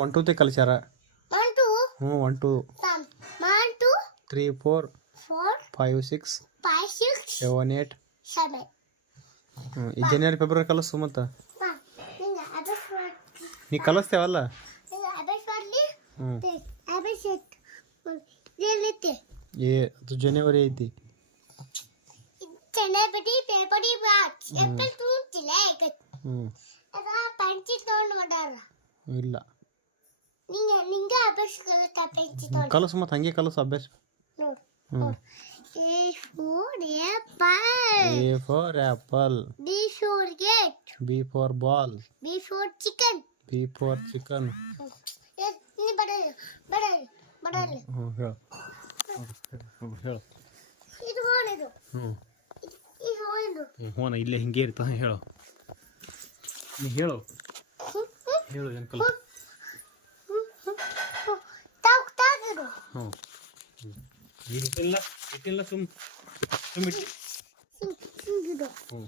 1 2 ಕಲಿಸ್ಯಾರ 1 2 ಹ್ಞೂ 1 2 1 2 3 4 4 5 6 5 6 7 8 7 ಈ January February ಕಲಿಸು ಮತ್ತು ನಿಂಗ ಅಬಸ್ ನೀ ಕಲಿಸ್ತೇವಲ್ಲ ನಿಂಗ ಅಬಸ್ ಮಾಡ್ಲಿ ಹ್ಞೂ ಅಬಸ್ ಏನಿತ್ತೆ ಏ ಅದು ಜನವರಿ ಐತಿ January February March April June July ಹ್ಞೂ ಅದ ಪಂಚಿ ತಗೊಂಡು ಮಾಡ್ಯಾರ ಇಲ್ಲ ನಿಂಗ ಅಭ್ಯಾಸ ಕಲಿತಾ ಪಂಚಿ ಕಲಸು ಮತ್ತು ಹಂಗೆ ಕಲಸು ಅಭ್ಯಾಸ ನೋಡು ಹ್ಞೂ A for apple. A for apple. B for cat. B for ball. B for chicken. B for chicken. Yes, ni badal. ಹ್ಞೂ ಹೇಳು ಹೇಳು ಇದು ಹೋಣಿದು. ಇದು ಹೋಣಿದು. ಹ್ಞೂ ಇಲ್ಲೇ ಹಿಂಗೆ ಇರ್ತ ಹೇಳು ನೀ ಹೇಳು ಹೇಳು ಏನು ಕಲ ತಾಗಿರು. ಹ್ಞೂ ಇಟ್ಟಿಲ್ಲ ಸುಮ್ಮಿಟ್ಟು ಹಿಂಗಿದು. ಹ್ಞೂ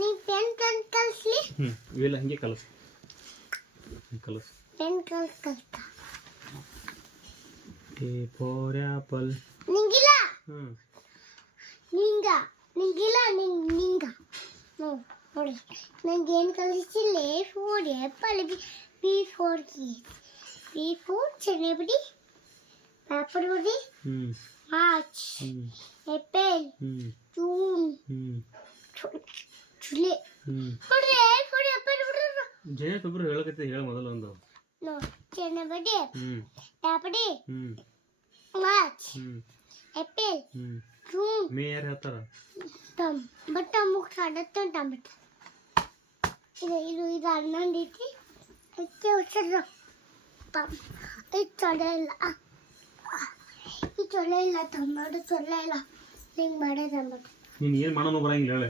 ನೀ ಪೆನ್ ಕಲಿಸ್ಲಿ. ಇವೆಲ್ಲ ಹಿಂಗೆ ಕಲಸು ಪೆನ್ ಕಲಿಸ್ತಾ. A for apple. ನಿಂಗಿಲ್ಲ. ನಿಂಗ ನೋಡಿ ನಂಗೆ ಏನು ಕಲಿಸಿಲ್ಲ. A for apple. B for kids. B for January. February. March. April. June. July. ಜಯ ಒಬ್ಬರು ಹೇಳಕತ್ತೆ ಹೇಳ ಮೊದಲು ಒಂದು January. February. March. April. June. May ಯಾರು ಹೇಳ್ತಾರ ಬಟ್ ಮುಖ ಟೊಮೆಟೊ ಇದು ಹನ್ನೊಂದು ಐತಿ. ಅದಕ್ಕೆ ಹುಷಾರು ಇದು ಚೊಲೆ ಇಲ್ಲ ಟೊಮೆಟೊ ಚೊಲೆ ಇಲ್ಲ ಹಿಂಗೆ ಮಾಡೋದು ಅಂದ್ಬಿಟ್ಟು ನೀನು ಏನು ಮಾಡೋನು ಬರಂಗಿಲ್ಲ ಹೇಳೆ